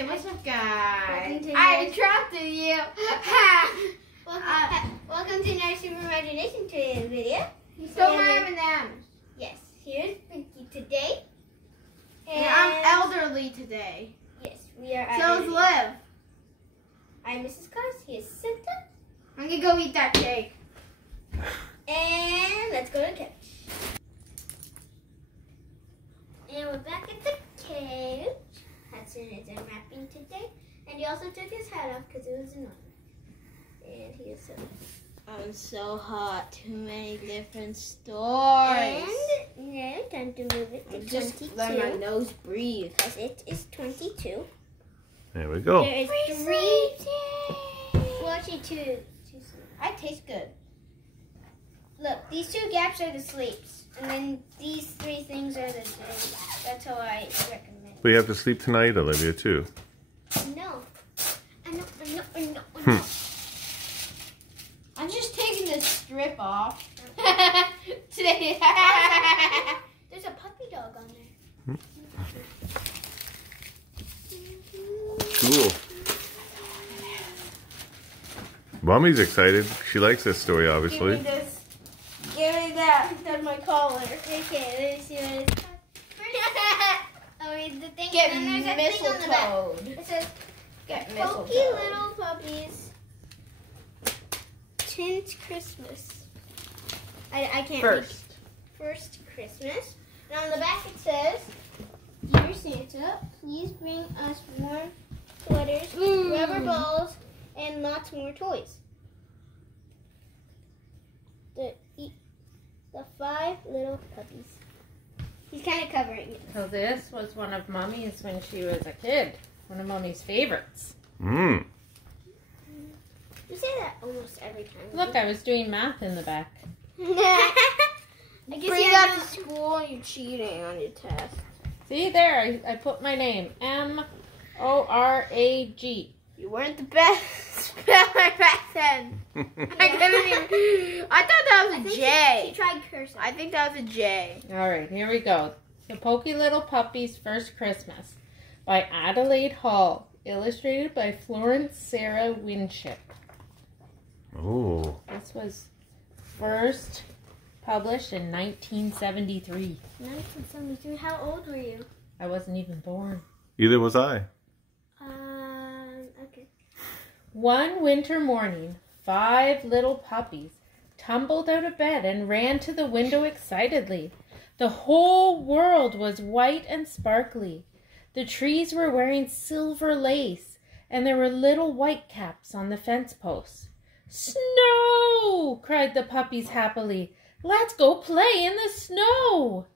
Hey, what's up, guys? I trusted you. Welcome to our Super Imagination Today video. So my M&M's. Yes, here's Pinky today. And I'm elderly today. Yes, we are. So is Liv. I'm Mrs. Cars. Here's Santa. I'm gonna go eat that cake. And let's go to the couch. And we're back at the couch. Hudson is unwrapping today. And he also took his hat off because it was annoying. And he is so... I'm so hot. Too many different stories. And now time to move it to 22. Just let my nose breathe. Because it is 22. There we go. There is three. Well, actually two. I taste good. Look, these two gaps are the sleeps. And then these three things are the days. That's how I recommend. But you have to sleep tonight, Olivia, too. No. I know. I'm just taking this strip off. Today. There's a puppy dog on there. Cool. Mommy's excited. She likes this story, obviously. Give me this. Give me that. That's my collar. Okay, let me see what it is. Oh, wait, the thing. Get and there's a thing on the back. mistletoed. It says, Get Poky mistletoed. Little Puppies. Tint Christmas. I can't read. First Christmas. And on the back it says, Dear Santa, please bring us warm sweaters, rubber balls, and lots more toys. The 5 little puppies. He's kind of covering it. So this was one of Mommy's when she was a kid. One of Mommy's favorites. Mmm. You say that almost every time. Look, I was doing math in the back. I guess Bring you that have to school and you're cheating on your test. See there, I put my name. M-O-R-A-G. You weren't the best speller back then. I couldn't even. I thought that was a J. She tried cursing. I think that was a J. All right, here we go. The Poky Little Puppy's First Christmas by Adelaide Hall. Illustrated by Florence Sarah Winship. Oh. This was first published in 1973. 1973. How old were you? I wasn't even born. Either was I. Okay. One winter morning, 5 little puppies tumbled out of bed and ran to the window excitedly. The whole world was white and sparkly. The trees were wearing silver lace, and there were little white caps on the fence posts. "Snow!" cried the puppies happily. "Let's go play in the snow."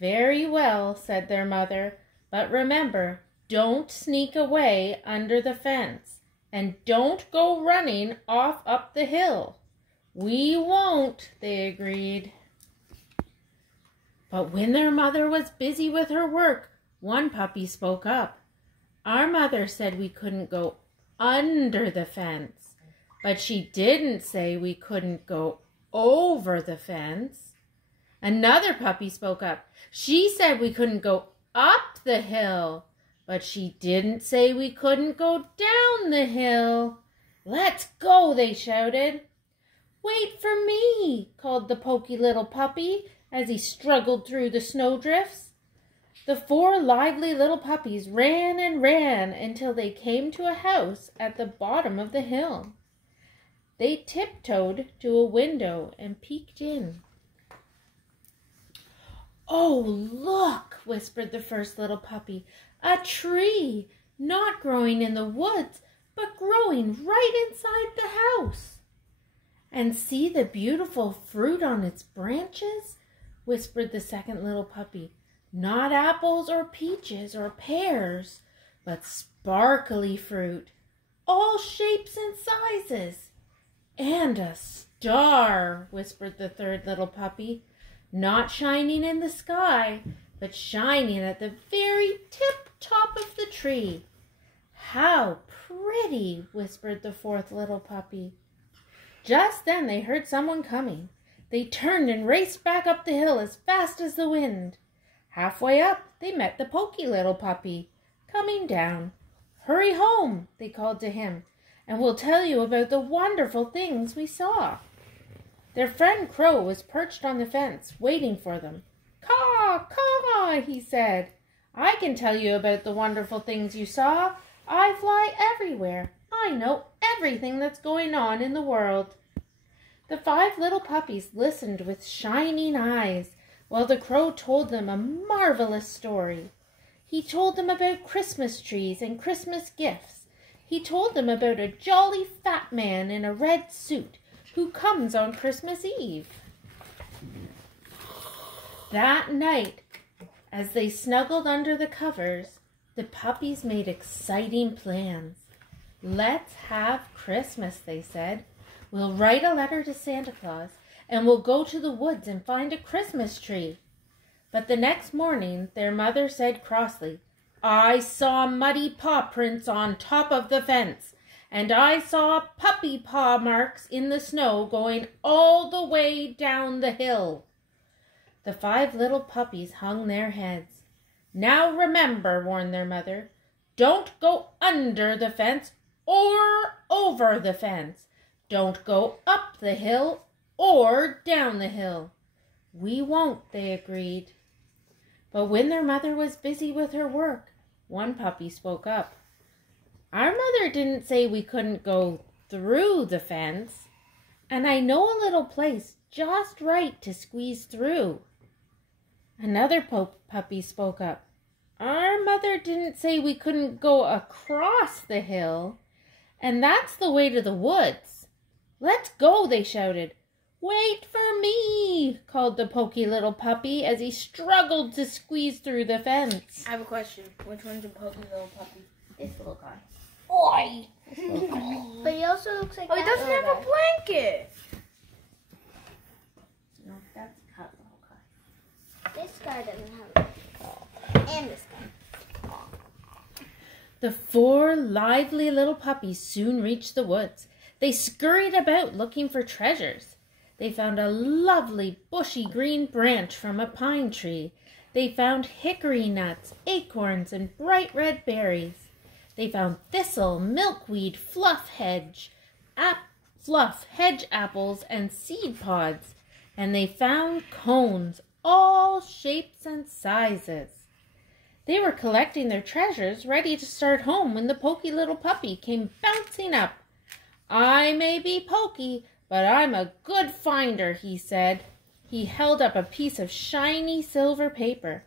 "Very well," said their mother, "but remember, don't sneak away under the fence, and don't go running off up the hill." "We won't," they agreed. But when their mother was busy with her work, one puppy spoke up. "Our mother said we couldn't go under the fence, but she didn't say we couldn't go over the fence." Another puppy spoke up. "She said we couldn't go up the hill, but she didn't say we couldn't go down the hill." "Let's go," they shouted. "Wait for me," called the Poky Little Puppy as he struggled through the snowdrifts. The 4 lively little puppies ran and ran until they came to a house at the bottom of the hill. They tiptoed to a window and peeked in. "Oh, look," whispered the first little puppy. "A tree, not growing in the woods, but growing right inside the house." "And see the beautiful fruit on its branches," whispered the second little puppy. "Not apples or peaches or pears, but sparkly fruit, all shapes and sizes." "And a star," whispered the third little puppy. "Not shining in the sky, but shining at the very tip-top of the tree." "How pretty," whispered the fourth little puppy. Just then they heard someone coming. They turned and raced back up the hill as fast as the wind. Halfway up, they met the Poky Little Puppy, coming down, "Hurry home," they called to him, "and we'll tell you about the wonderful things we saw." Their friend Crow was perched on the fence, waiting for them. "Caw, caw," he said. "I can tell you about the wonderful things you saw. I fly everywhere. I know everything that's going on in the world." The 5 little puppies listened with shining eyes while the crow told them a marvelous story. He told them about Christmas trees and Christmas gifts. He told them about a jolly fat man in a red suit who comes on Christmas Eve. That night, as they snuggled under the covers, the puppies made exciting plans. "Let's have Christmas," they said. "We'll write a letter to Santa Claus, and we'll go to the woods and find a Christmas tree." But the next morning, their mother said crossly, "I saw muddy paw prints on top of the fence, and I saw puppy paw marks in the snow going all the way down the hill." The 5 little puppies hung their heads. "Now remember," warned their mother, "don't go under the fence or over the fence. Don't go up the hill or down the hill." "We won't," they agreed. But when their mother was busy with her work, one puppy spoke up. "Our mother didn't say we couldn't go through the fence, and I know a little place just right to squeeze through." Another puppy spoke up. "Our mother didn't say we couldn't go across the hill, and that's the way to the woods." "Let's go," they shouted. "Wait for me," called the Poky Little Puppy as he struggled to squeeze through the fence. I have a question. Which one's a Poky Little Puppy? This little guy. Oi! But he also looks like Oh, he doesn't have a blanket. No, that's Cut Little Guy. This guy doesn't have it. And this guy. The 4 lively little puppies soon reached the woods. They scurried about looking for treasures. They found a lovely bushy green branch from a pine tree. They found hickory nuts, acorns, and bright red berries. They found thistle, milkweed, hedge apples, and seed pods. And they found cones, all shapes and sizes. They were collecting their treasures, ready to start home, when the Poky Little Puppy came bouncing up. "I may be Poky, but I'm a good finder," he said. He held up a piece of shiny silver paper.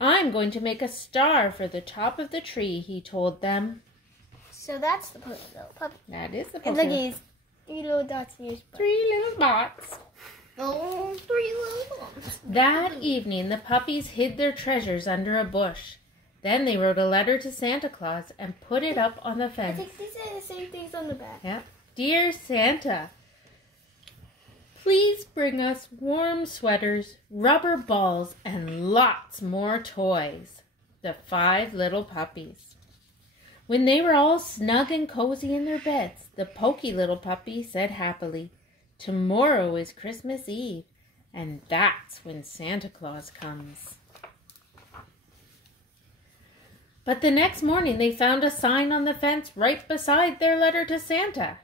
"I'm going to make a star for the top of the tree," he told them. So that's the Poky Little Puppy. That is the And Poky look at his 3 little dots in his butt. 3 little dots. Oh, 3 little dots. That evening, the puppies hid their treasures under a bush. Then they wrote a letter to Santa Claus and put it up on the I fence. think these are the same things on the back. Yeah. "Dear Santa, please bring us warm sweaters, rubber balls, and lots more toys." The 5 little puppies. When they were all snug and cozy in their beds, the Poky Little Puppy said happily, "Tomorrow is Christmas Eve, and that's when Santa Claus comes." But the next morning they found a sign on the fence right beside their letter to Santa.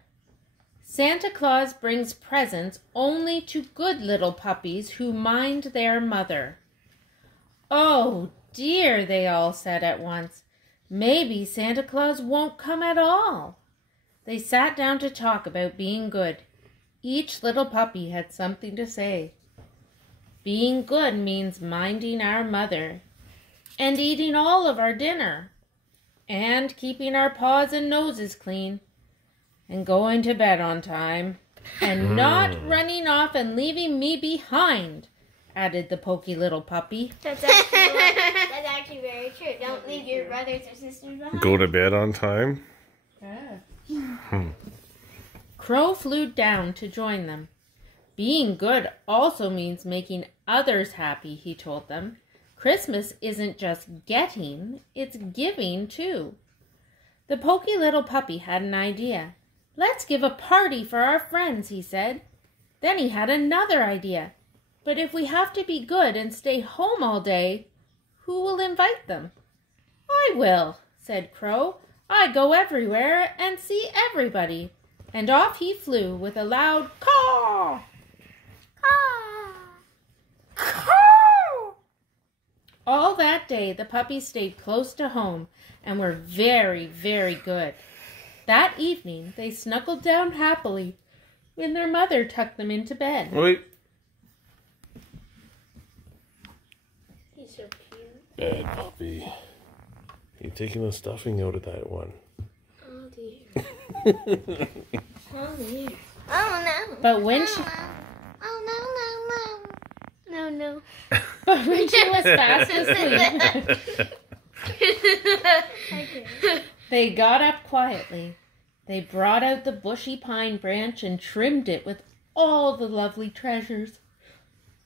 "Santa Claus brings presents only to good little puppies who mind their mother." "Oh dear," they all said at once. "Maybe Santa Claus won't come at all." They sat down to talk about being good. Each little puppy had something to say. Being good means minding our mother, and eating all of our dinner, and keeping our paws and noses clean, and going to bed on time, and not running off and leaving me behind, added the Poky Little Puppy. That's actually very true. Don't leave your brothers or sisters behind. Go to bed on time. Crow flew down to join them. Being good also means making others happy, he told them. Christmas isn't just getting, it's giving too. The Poky Little Puppy had an idea. "Let's give a party for our friends," he said. Then he had another idea. "But if we have to be good and stay home all day, who will invite them?" "I will," said Crow. I go everywhere and see everybody." And off he flew with a loud caw. Caw. Caw. All that day, the puppies stayed close to home and were very, very good. That evening, they snuggled down happily when their mother tucked them into bed. Wait. He's so cute. Bad puppy. You're taking the stuffing out of that one. Oh dear. Oh dear. Oh no. But when she... Oh no. No. But when she was fast asleep, they got up quietly. They brought out the bushy pine branch and trimmed it with all the lovely treasures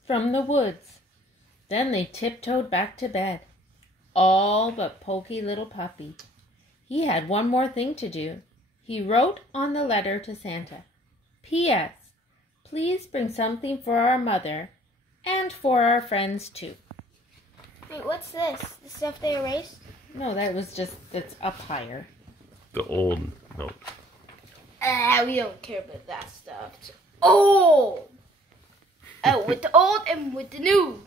from the woods. Then they tiptoed back to bed, all but Poky Little Puppy. He had one more thing to do. He wrote on the letter to Santa, "P.S. Please bring something for our mother and for our friends too." Wait, what's this? The stuff they erased? No, that was just, it's up higher. The old note. We don't care about that stuff. It's old. Oh, with the old and with the new.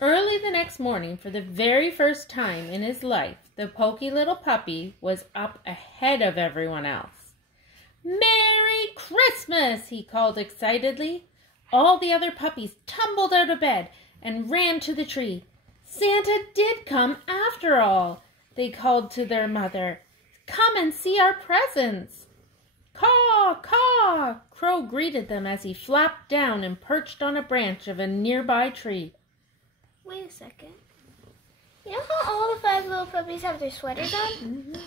Early the next morning, for the very first time in his life, the Poky Little Puppy was up ahead of everyone else. "Merry Christmas!" he called excitedly. All the other puppies tumbled out of bed and ran to the tree. Santa did come after all, they called to their mother. "Come and see our presents." "Caw, caw!" Crow greeted them as he flapped down and perched on a branch of a nearby tree. Wait a second. You know how all the 5 little puppies have their sweaters on? Mm-hmm.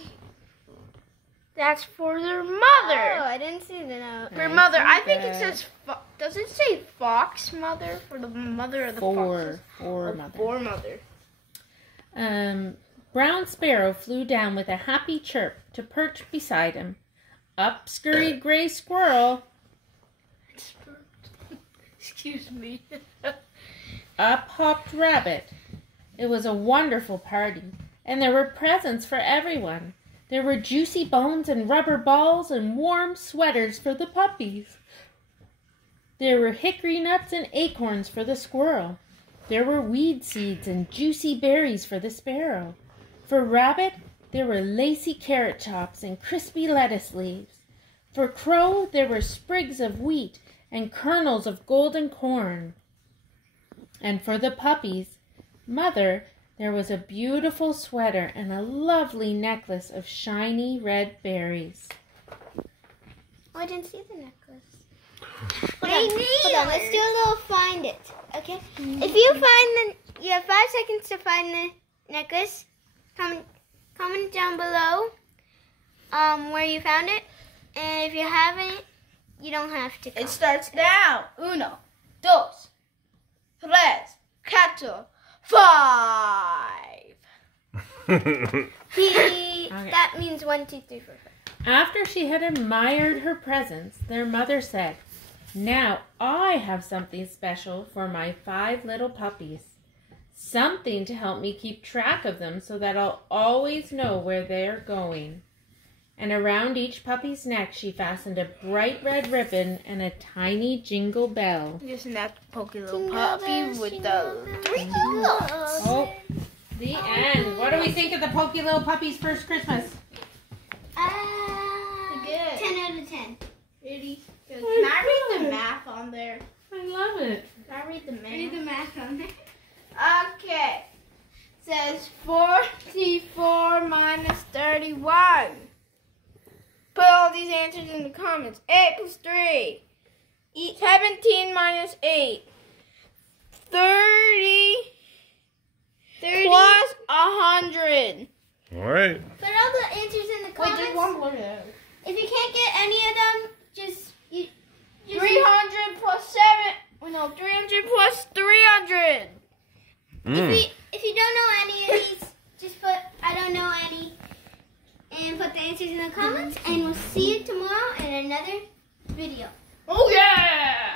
That's for their mother. Oh, I didn't see the note. For mother. I think it says, does it say fox mother for the mother of the foxes? For mother. For mother. Brown Sparrow flew down with a happy chirp to perch beside him. Up scurried Gray Squirrel. Excuse me. Up hopped Rabbit. It was a wonderful party, and there were presents for everyone. There were juicy bones and rubber balls and warm sweaters for the puppies. There were hickory nuts and acorns for the squirrel. There were weed seeds and juicy berries for the sparrow. For Rabbit, there were lacy carrot tops and crispy lettuce leaves. For Crow, there were sprigs of wheat and kernels of golden corn. And for the puppies, Mother, there was a beautiful sweater and a lovely necklace of shiny red berries. Oh, I didn't see the necklace. Hold on, let's do a little find it. Okay? If you find you have 5 seconds to find the necklace. Comment down below where you found it. And if you haven't, you don't have to comment. It starts now. 1, 2, 3, 4, 5. That means 1, 2, 3, 4, 5. After she had admired her presents, their mother said, "Now I have something special for my 5 little puppies. Something to help me keep track of them so that I'll always know where they're going." And around each puppy's neck she fastened a bright red ribbon and a tiny jingle bell. Isn't that Poky Little Jingle Puppy bells, with jingle the bells, 3 jingle notes? bells. Oh, the end. What do we think of the Poky Little Puppy's first Christmas? Good. 10 out of 10. Really good. Can I read the math on there? I love it. Can I read the math? Read the math on there. Okay. It says 44 minus 31. Put all these answers in the comments. 8 plus 3. 17 minus 8. 30 plus 100. All right. Put all the answers in the comments. Wait, just one more. If you can't get any of them, just 300 plus 7. Well, no, 300 plus 300. If you don't know any of these, just put I don't know any and put the answers in the comments, and we'll see you tomorrow in another video. Oh yeah!